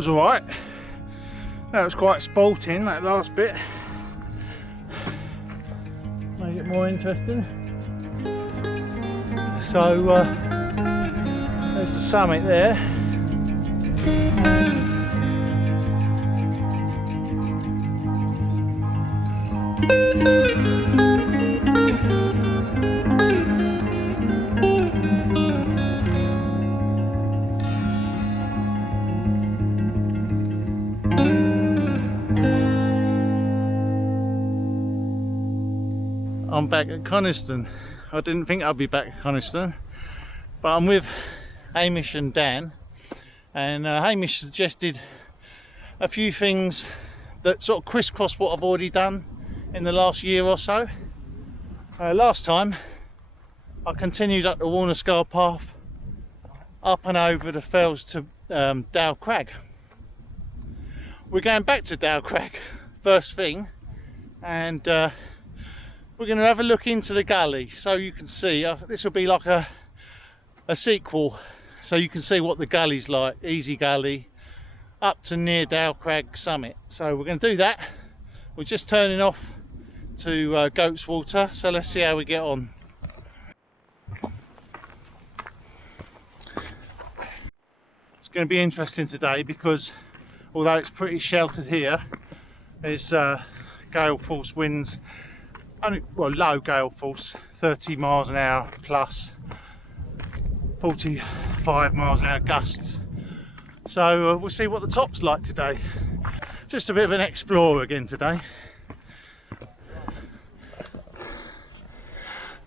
was alright. That was quite sporting, that last bit. Made it more interesting. So there's the summit there. I'm back at Coniston. I didn't think I'd be back at Coniston, but I'm with Hamish and Dan, and Hamish suggested a few things that sort of crisscross what I've already done in the last year or so. Last time I continued up the Warner Scar path up and over the fells to Dow Crag. We're going back to Dow Crag first thing, and we're going to have a look into the gully so you can see. This will be like a sequel, so you can see what the gully's like. Easy gully up to near Dow Crag summit. So we're going to do that. We're just turning off to Goat's Water, so let's see how we get on. It's going to be interesting today because although it's pretty sheltered here, there's gale force winds. Well, low gale force, 30 miles an hour plus 45 miles an hour gusts. So we'll see what the top's like today. Just a bit of an explorer again today.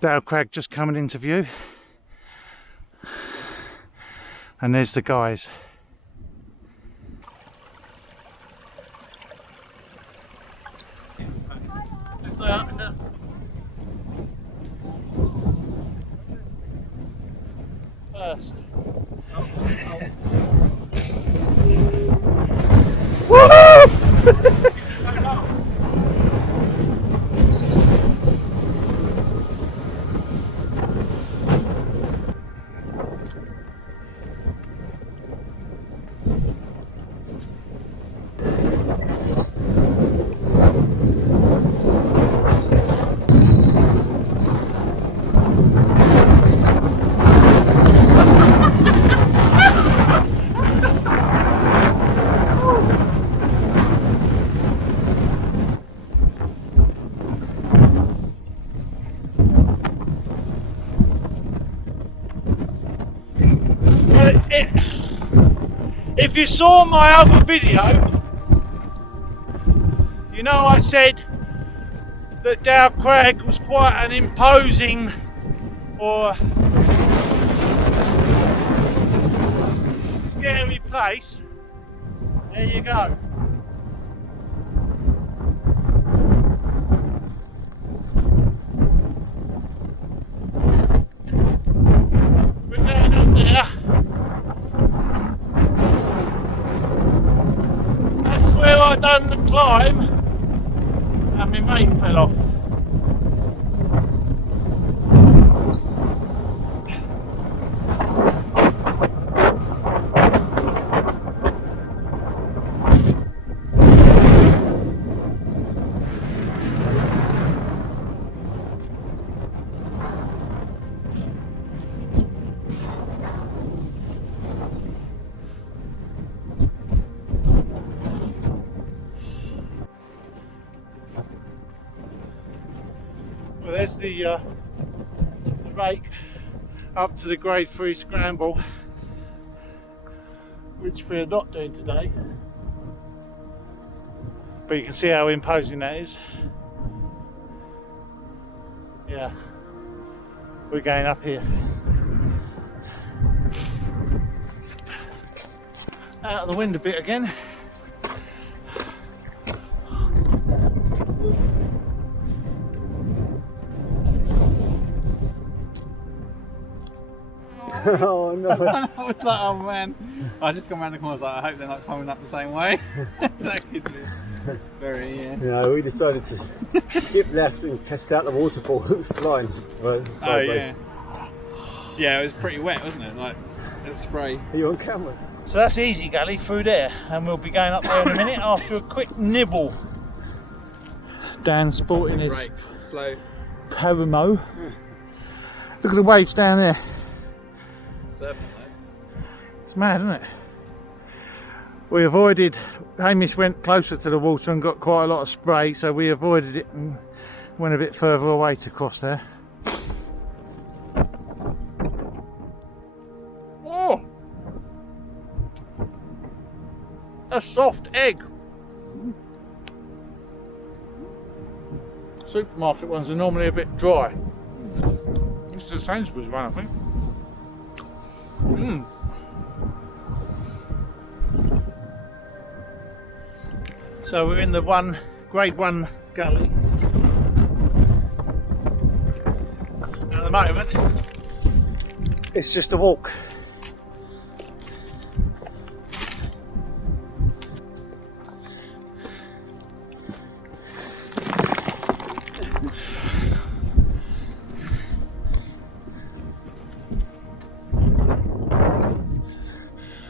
Dow Crag just coming into view, and there's the guys. First. Woohoo! If you saw my other video, you know I said that Dow Crag was quite an imposing or scary place. There you go. We're going up there. Where I done the climb and my mate fell off. Well, there's the rake up to the grade 3 scramble, which we're not doing today, but you can see how imposing that is. Yeah, we're going up here. Out of the wind a bit again. Oh no. I was like, oh man. I just come around the corner, I was like, I hope they're not coming up the same way. That could be very, Yeah, we decided to skip left and test out the waterfall. It was flying. Right, oh yeah. Yeah, it was pretty wet, wasn't it? Like, the spray. Are you on camera? So that's Easy Gully through there, and we'll be going up there in a minute after a quick nibble. Dan sporting his slow Paramo. Look at the waves down there. It's mad, isn't it? We avoided, Hamish went closer to the water and got quite a lot of spray, so we avoided it and went a bit further away to cross there. Oh! A soft egg! Supermarket ones are normally a bit dry. This is the Sainsbury's one, I think. So we're in the grade 1 gully. At the moment, it's just a walk.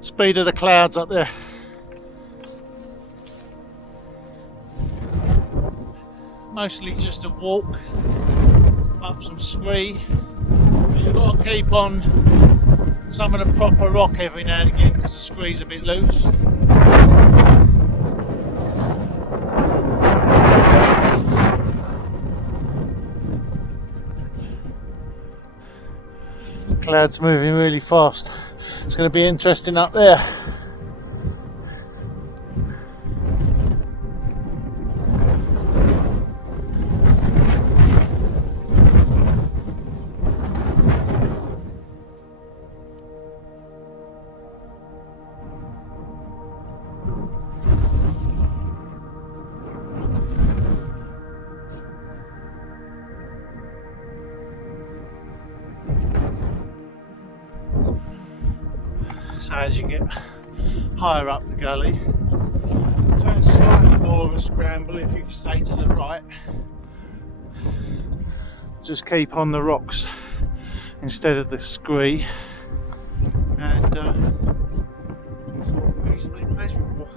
Speed of the clouds up there. Mostly just a walk up some scree. But you've got to keep on some of the proper rock every now and again because the scree's a bit loose. The clouds moving really fast. It's going to be interesting up there. So as you get higher up the gully, turn slightly more of a scramble if you stay to the right. Just keep on the rocks instead of the scree, and it's reasonably pleasurable.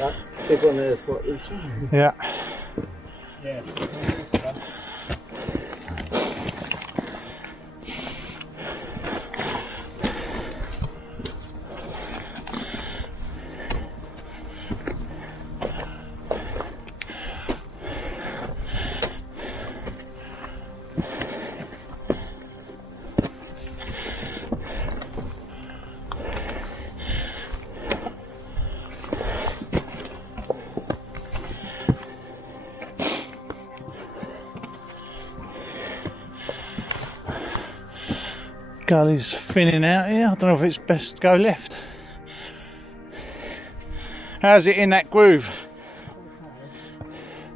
That big one there is quite loose. Yeah. Yeah. Gully's thinning out here. I don't know if it's best to go left. How's it in that groove?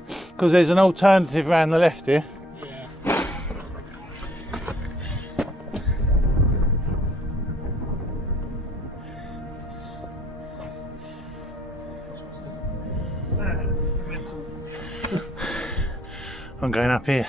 Because there's an alternative around the left here. I'm going up here.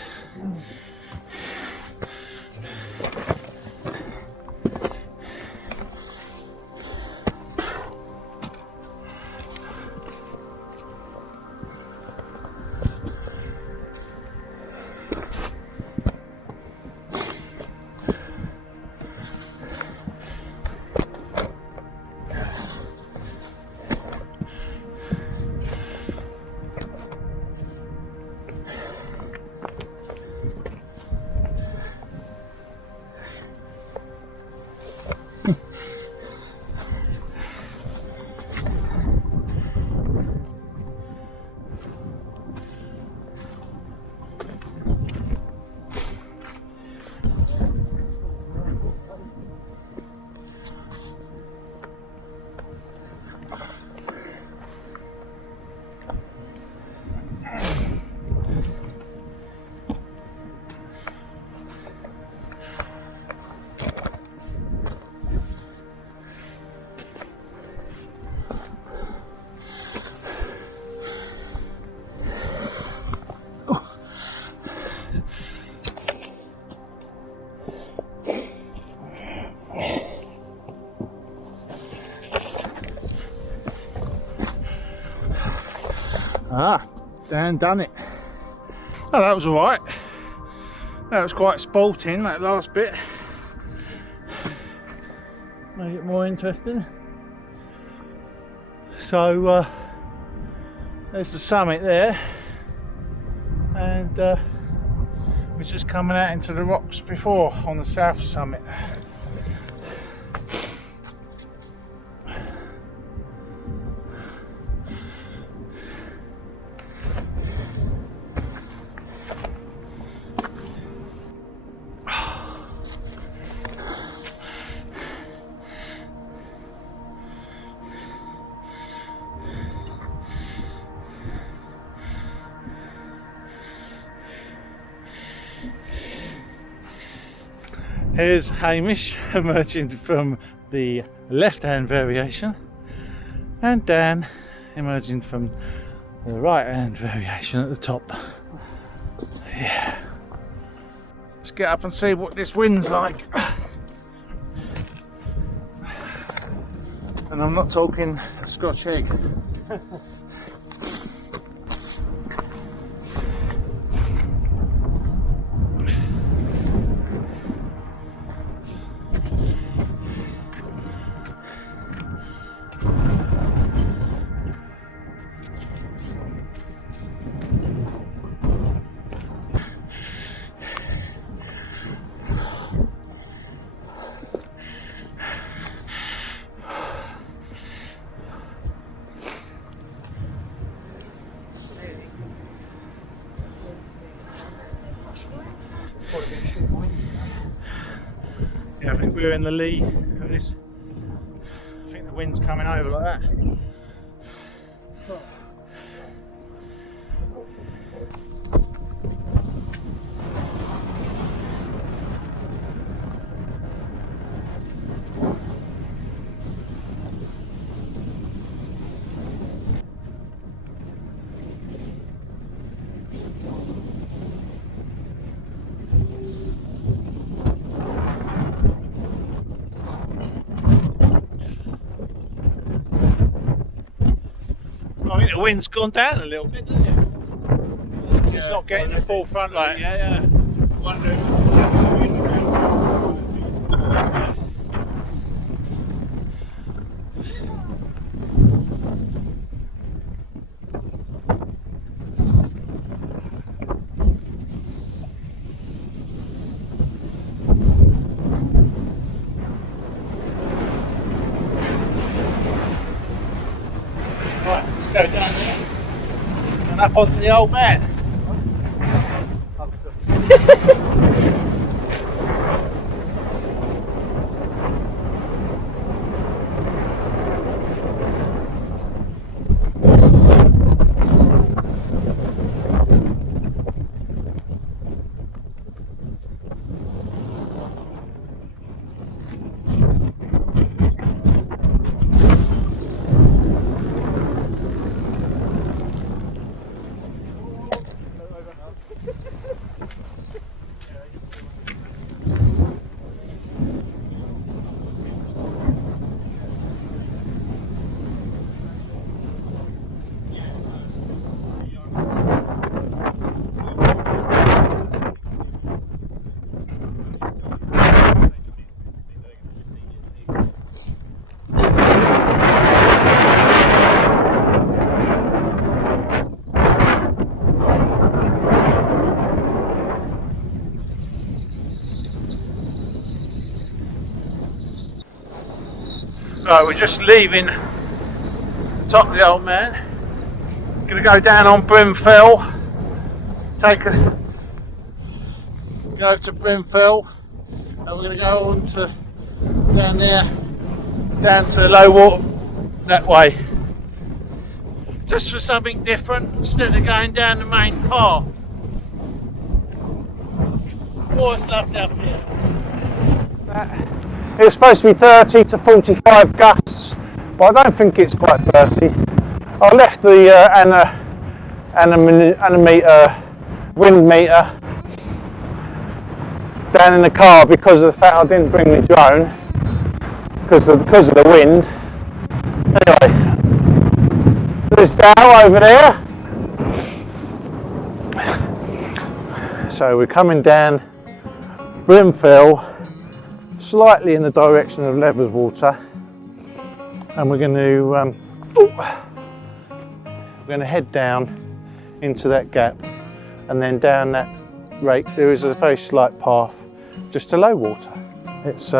and done it. Oh, that was alright. That was quite sporting, that last bit. Made it more interesting. So there's the summit there, and we're just coming out into the rocks before on the south summit. Here's Hamish emerging from the left-hand variation, and Dan emerging from the right-hand variation at the top. Yeah. Let's get up and see what this wind's like. And I'm not talking Scotch egg. Yeah, I think we're in the lee of this. I think the wind's coming over like that. I think the wind's gone down a little bit, doesn't it? It's not getting the full front light. Yeah. Right, let's go down there and up onto the old man. Right, we're just leaving the top of the old man. Gonna go down on Brim Fell. Go to Brim Fell, and we're gonna go on to down there, down to Low Water that way. Just for something different instead of going down the main path. What's lovely up here? It was supposed to be 30 to 45 gusts, but I don't think it's quite 30. I left the wind meter down in the car because of the fact I didn't bring the drone because of the wind. Anyway, there's Dow over there. So we're coming down Brim Fell, slightly in the direction of Lever's Water, and we're going to head down into that gap, and then down that rake there is a very slight path just to low water. It's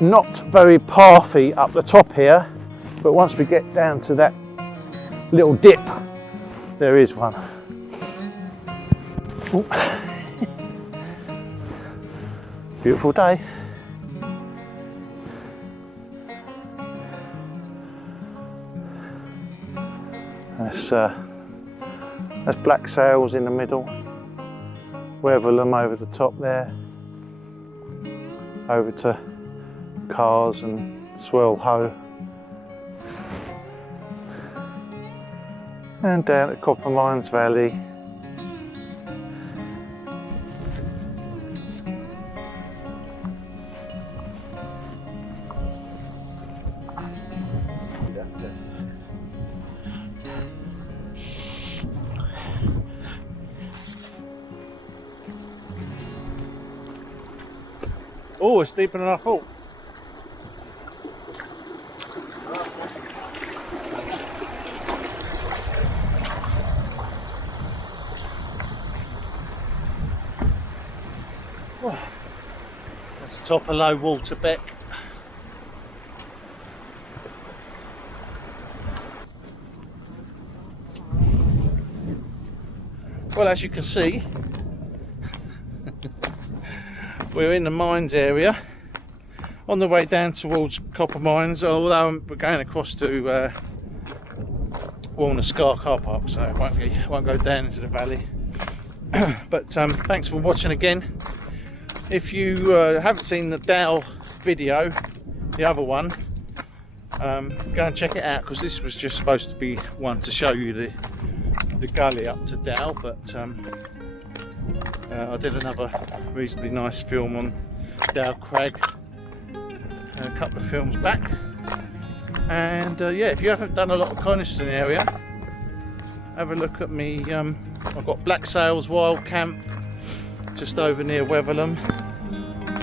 not very pathy up the top here, but once we get down to that little dip, there is one. Ooh. Beautiful day. That's black sails in the middle, Weatherlam over the top there, over to Cars and Swell Hoe, and down at Copper Mines Valley. Oh, it's deeper than I thought. Oh, that's the top of Low Water Beck. Well, as you can see, we're in the mines area on the way down towards Copper Mines, although we're going across to Walner Scar car park, so it won't go down into the valley. But thanks for watching again. If you haven't seen the Dow video, the other one, go and check it out, because this was just supposed to be one to show you the gully up to Dow, but I did another reasonably nice film on Dow Crag a couple of films back, and yeah, if you haven't done a lot of Coniston area, have a look at me. I've got Black Sails Wild Camp just over near Weatherlam,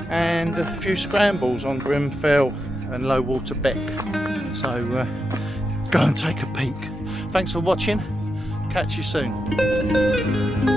and a few scrambles on Brim Fell and Low Water Beck, so go and take a peek. Thanks for watching, catch you soon.